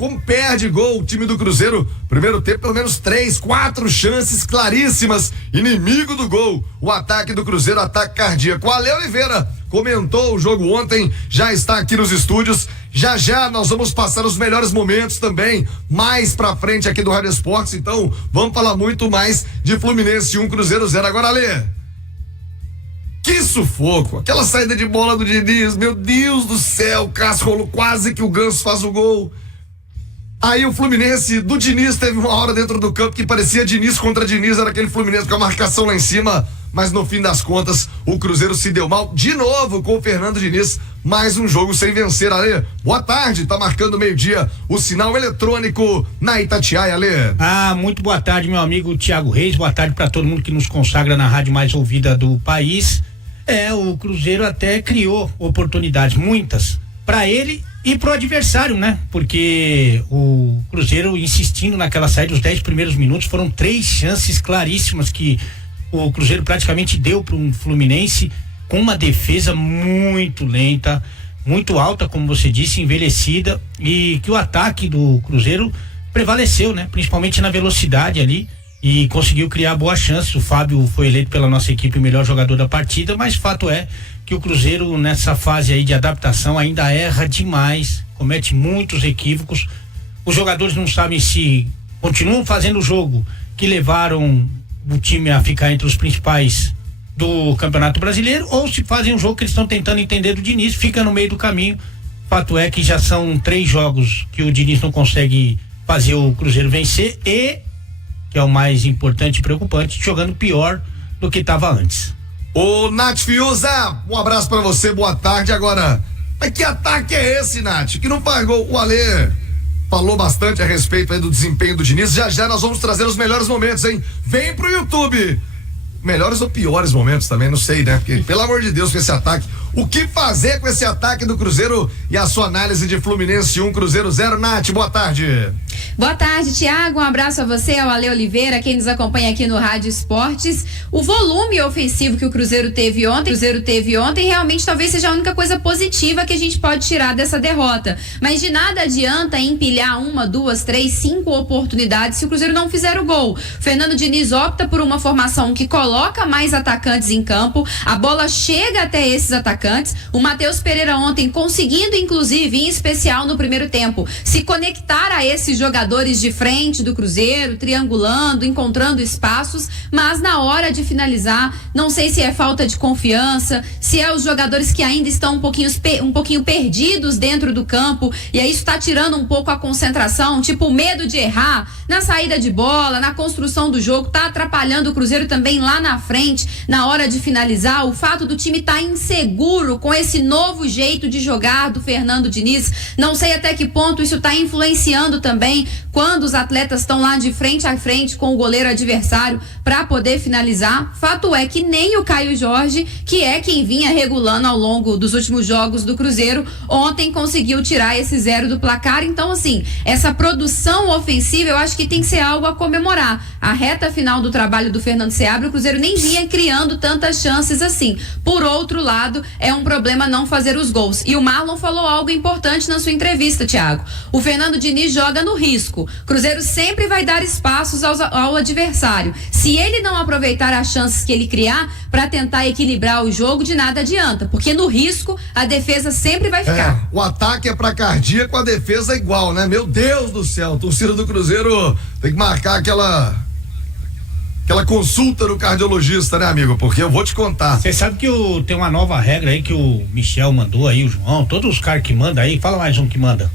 como perde gol o time do Cruzeiro. Primeiro tempo, pelo menos 3, 4 chances claríssimas. Inimigo do gol. O ataque do Cruzeiro, ataque cardíaco. O Ale Oliveira comentou o jogo ontem, já está aqui nos estúdios. Já nós vamos passar os melhores momentos também, mais pra frente aqui do Rádio Esportes. Então, vamos falar muito mais de Fluminense 1, Cruzeiro 0. Agora, Ale, que sufoco, aquela saída de bola do Diniz, meu Deus do céu, o Cássio rolou, quase que o Ganso faz o gol. Aí o Fluminense do Diniz teve uma hora dentro do campo que parecia Diniz contra Diniz, era aquele Fluminense com a marcação lá em cima, mas no fim das contas o Cruzeiro se deu mal de novo com o Fernando Diniz, mais um jogo sem vencer. Ale, boa tarde, tá marcando meio-dia o sinal eletrônico na Itatiaia, Ale. Muito boa tarde, meu amigo Thiago Reis, boa tarde para todo mundo que nos consagra na rádio mais ouvida do país. O Cruzeiro até criou oportunidades, muitas, para ele e pro adversário, né? Porque o Cruzeiro insistindo naquela saída, os 10 primeiros minutos, foram 3 chances claríssimas que o Cruzeiro praticamente deu para um Fluminense com uma defesa muito lenta, muito alta, como você disse, envelhecida, e que o ataque do Cruzeiro prevaleceu, né? Principalmente na velocidade ali, e conseguiu criar boas chances. O Fábio foi eleito pela nossa equipe o melhor jogador da partida, mas fato é que o Cruzeiro nessa fase aí de adaptação ainda erra demais, comete muitos equívocos. Os jogadores não sabem se continuam fazendo o jogo que levaram o time a ficar entre os principais do Campeonato Brasileiro, ou se fazem um jogo que eles estão tentando entender do Diniz, fica no meio do caminho. Fato é que já são 3 jogos que o Diniz não consegue fazer o Cruzeiro vencer e, que é o mais importante e preocupante, jogando pior do que estava antes. Ô, Nath Fiuza, um abraço pra você, boa tarde. Agora, mas que ataque é esse, Nath? Que não pagou o Ale? Falou bastante a respeito aí do desempenho do Diniz. Já nós vamos trazer os melhores momentos, hein? Vem pro YouTube. Melhores ou piores momentos também, não sei, né? Porque, pelo amor de Deus, com esse ataque. O que fazer com esse ataque do Cruzeiro e a sua análise de Fluminense 1, Cruzeiro 0. Nath, boa tarde. Boa tarde, Thiago. Um abraço a você, ao Ale Oliveira, quem nos acompanha aqui no Rádio Esportes. O volume ofensivo que o Cruzeiro teve ontem, realmente talvez seja a única coisa positiva que a gente pode tirar dessa derrota. Mas de nada adianta empilhar 1, 2, 3, 5 oportunidades se o Cruzeiro não fizer o gol. Fernando Diniz opta por uma formação que coloca mais atacantes em campo, a bola chega até esses atacantes. O Matheus Pereira ontem conseguindo, inclusive, em especial no primeiro tempo, se conectar a esses jogadores de frente do Cruzeiro, triangulando, encontrando espaços, mas na hora de finalizar, não sei se é falta de confiança, se é os jogadores que ainda estão um pouquinho perdidos dentro do campo, e aí isso tá tirando um pouco a concentração, tipo o medo de errar na saída de bola, na construção do jogo, tá atrapalhando o Cruzeiro também lá na frente, na hora de finalizar. O fato do time tá inseguro com esse novo jeito de jogar do Fernando Diniz, não sei até que ponto isso tá influenciando também quando os atletas estão lá de frente a frente com o goleiro adversário para poder finalizar. Fato é que nem o Caio Jorge, que é quem vinha regulando ao longo dos últimos jogos do Cruzeiro, ontem conseguiu tirar esse 0 do placar. Então, assim, essa produção ofensiva eu acho que tem que ser algo a comemorar. A reta final do trabalho do Fernando Seabra, o Cruzeiro nem vinha criando tantas chances assim. Por outro lado, é um problema não fazer os gols. E o Marlon falou algo importante na sua entrevista, Thiago. O Fernando Diniz joga no risco. Cruzeiro sempre vai dar espaços ao adversário. Se ele não aproveitar as chances que ele criar para tentar equilibrar o jogo, de nada adianta, porque no risco a defesa sempre vai ficar. O ataque é pra cardíaco, a defesa é igual, né? Meu Deus do céu, a torcida do Cruzeiro tem que marcar aquela consulta no cardiologista, né, amigo? Porque eu vou te contar. Você sabe que tem uma nova regra aí que o Michel mandou aí, o João, todos os caras que mandam aí, fala mais um que manda.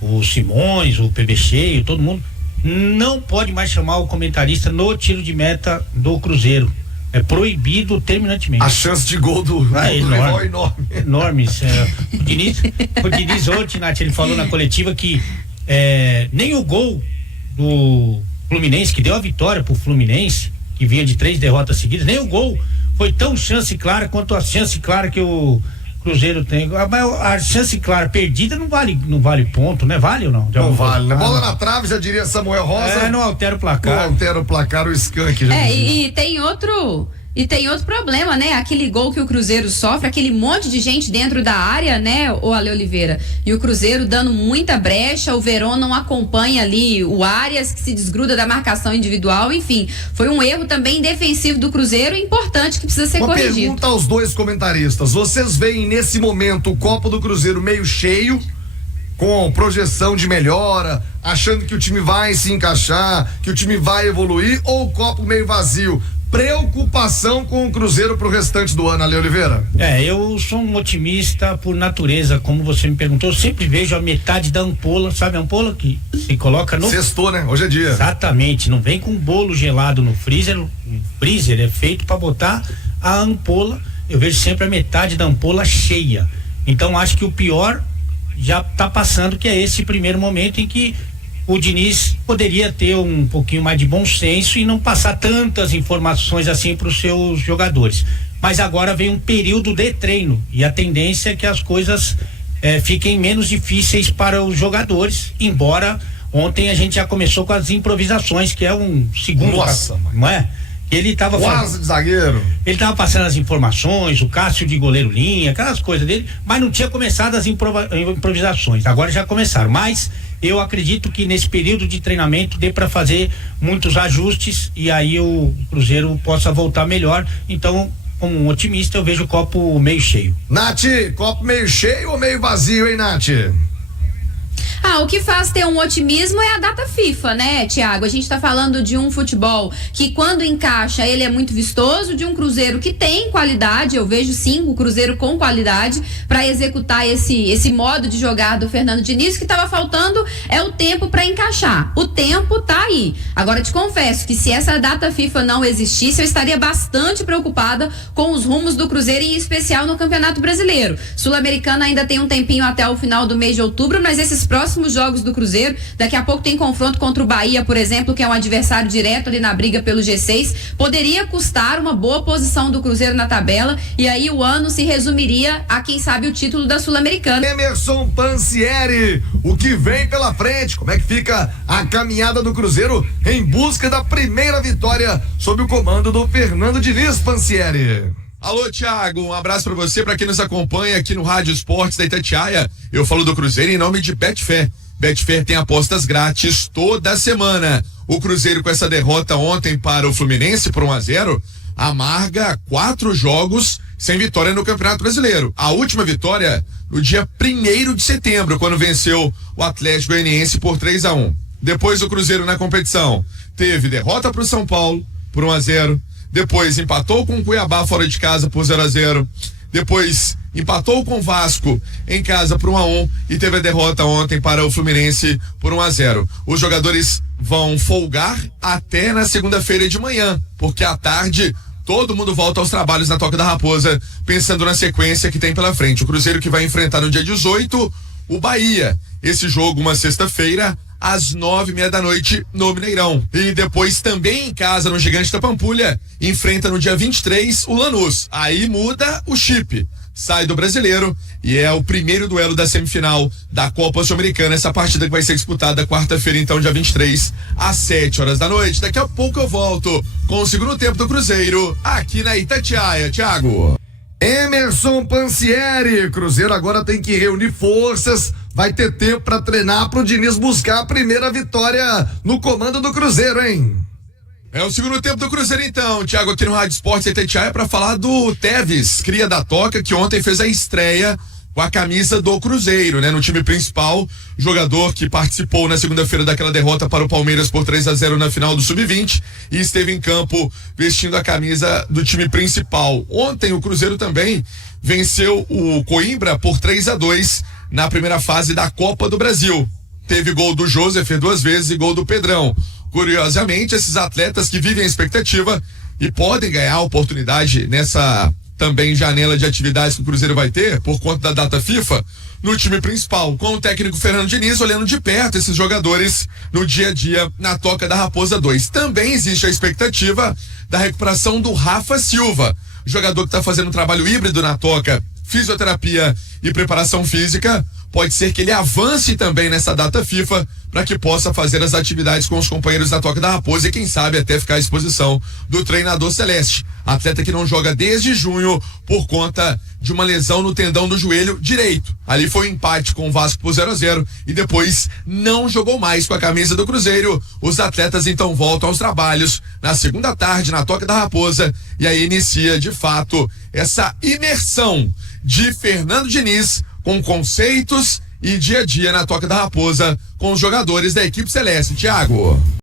O Simões, o PB Cheio, todo mundo não pode mais chamar o comentarista no tiro de meta do Cruzeiro. É proibido terminantemente. A chance de gol do rival é enorme. Enorme. O Diniz ontem, Nath, ele falou na coletiva que nem o gol do Fluminense, que deu a vitória pro Fluminense, que vinha de 3 derrotas seguidas, nem o gol foi tão chance clara quanto a chance clara que o Cruzeiro tem. A chance clara perdida não vale ponto, né? Vale ou não? Não vale, né? Bola na trave, já diria Samuel Rosa. Não altera o placar. Não altera o placar, o skunk. E tem outro E tem outro problema, né? Aquele gol que o Cruzeiro sofre, aquele monte de gente dentro da área, né, o Ale Oliveira? E o Cruzeiro dando muita brecha, o Verón não acompanha ali o Arias, que se desgruda da marcação individual, enfim. Foi um erro também defensivo do Cruzeiro importante que precisa ser corrigido. Uma pergunta aos dois comentaristas. Vocês veem nesse momento o copo do Cruzeiro meio cheio, com projeção de melhora, achando que o time vai se encaixar, que o time vai evoluir, ou o copo meio vazio? Preocupação com o Cruzeiro pro restante do ano, Ale Oliveira? Eu sou um otimista por natureza, como você me perguntou. Eu sempre vejo a metade da ampola, sabe a ampola que se coloca no... Sextou, né? Hoje é dia. Exatamente, não vem com bolo gelado no freezer. O freezer é feito para botar a ampola. Eu vejo sempre a metade da ampola cheia. Então acho que o pior já tá passando, que é esse primeiro momento em que o Diniz poderia ter um pouquinho mais de bom senso e não passar tantas informações assim para os seus jogadores. Mas agora vem um período de treino e a tendência é que as coisas fiquem menos difíceis para os jogadores, embora ontem a gente já começou com as improvisações, que é um segundo. Nossa, não é? Ele tava quase de zagueiro. Ele tava passando as informações, o Cássio de goleiro linha, aquelas coisas dele, mas não tinha começado as improvisações. Agora já começaram, mas eu acredito que nesse período de treinamento dê para fazer muitos ajustes e aí o Cruzeiro possa voltar melhor. Então, como um otimista, eu vejo o copo meio cheio. Nath, copo meio cheio ou meio vazio, hein, Nath? O que faz ter um otimismo é a data FIFA, né, Thiago? A gente tá falando de um futebol que, quando encaixa, ele é muito vistoso, de um Cruzeiro que tem qualidade. Eu vejo sim o Cruzeiro com qualidade para executar esse modo de jogar do Fernando Diniz. O que tava faltando é o tempo para encaixar. O tempo tá aí. Agora, te confesso que se essa data FIFA não existisse, eu estaria bastante preocupada com os rumos do Cruzeiro, em especial no Campeonato Brasileiro. Sul-Americano ainda tem um tempinho até o final do mês de outubro, mas esses próximos jogos do Cruzeiro, daqui a pouco tem confronto contra o Bahia, por exemplo, que é um adversário direto ali na briga pelo G6, poderia custar uma boa posição do Cruzeiro na tabela, e aí o ano se resumiria a, quem sabe, o título da Sul-Americana. Emerson Pansieri, o que vem pela frente? Como é que fica a caminhada do Cruzeiro em busca da primeira vitória sob o comando do Fernando Diniz, Pansieri? Alô, Thiago, um abraço pra você, pra quem nos acompanha aqui no Rádio Esportes da Itatiaia. Eu falo do Cruzeiro em nome de Betfair. Betfair tem apostas grátis toda semana. O Cruzeiro, com essa derrota ontem para o Fluminense por 1-0, amarga 4 jogos sem vitória no Campeonato Brasileiro. A última vitória no dia 1º de setembro, quando venceu o Atlético Goianiense por 3-1. Depois o Cruzeiro na competição teve derrota para o São Paulo por 1-0. Depois empatou com o Cuiabá fora de casa por 0-0. Depois empatou com o Vasco em casa por 1-1 e teve a derrota ontem para o Fluminense por 1-0. Os jogadores vão folgar até na segunda-feira de manhã, porque à tarde todo mundo volta aos trabalhos na Toca da Raposa, pensando na sequência que tem pela frente. O Cruzeiro que vai enfrentar no dia 18 o Bahia. Esse jogo, uma sexta-feira, às 9:30 da noite no Mineirão. E depois também em casa, no Gigante da Pampulha, enfrenta no dia 23 o Lanús. Aí muda o chip. Sai do Brasileiro e é o primeiro duelo da semifinal da Copa Sul-Americana. Essa partida que vai ser disputada quarta-feira, então, dia 23, às 7h da noite. Daqui a pouco eu volto com o segundo tempo do Cruzeiro aqui na Itatiaia. Thiago. Emerson Pansieri, Cruzeiro agora tem que reunir forças, vai ter tempo para treinar pro Diniz buscar a primeira vitória no comando do Cruzeiro, hein? É o segundo tempo do Cruzeiro, então, Thiago, aqui no Rádio Esportes Itatiaia, para falar do Teves, cria da Toca, que ontem fez a estreia com a camisa do Cruzeiro, né? No time principal, jogador que participou na segunda-feira daquela derrota para o Palmeiras por 3-0 na final do Sub-20 e esteve em campo vestindo a camisa do time principal. Ontem o Cruzeiro também venceu o Coimbra por 3-2 na primeira fase da Copa do Brasil. Teve gol do Joseph 2 vezes e gol do Pedrão. Curiosamente, esses atletas que vivem a expectativa e podem ganhar oportunidade nessa também janela de atividades que o Cruzeiro vai ter, por conta da data FIFA, no time principal, com o técnico Fernando Diniz olhando de perto esses jogadores no dia a dia na Toca da Raposa 2. Também existe a expectativa da recuperação do Rafa Silva, jogador que está fazendo um trabalho híbrido na Toca, fisioterapia e preparação física, pode ser que ele avance também nessa data FIFA para que possa fazer as atividades com os companheiros da Toca da Raposa e quem sabe até ficar à disposição do treinador celeste. Atleta que não joga desde junho por conta de uma lesão no tendão do joelho direito. Ali foi um empate com o Vasco por 0-0 e depois não jogou mais com a camisa do Cruzeiro. Os atletas então voltam aos trabalhos na segunda tarde na Toca da Raposa e aí inicia de fato essa imersão de Fernando Diniz com conceitos e dia a dia na Toca da Raposa com os jogadores da equipe celeste. Thiago.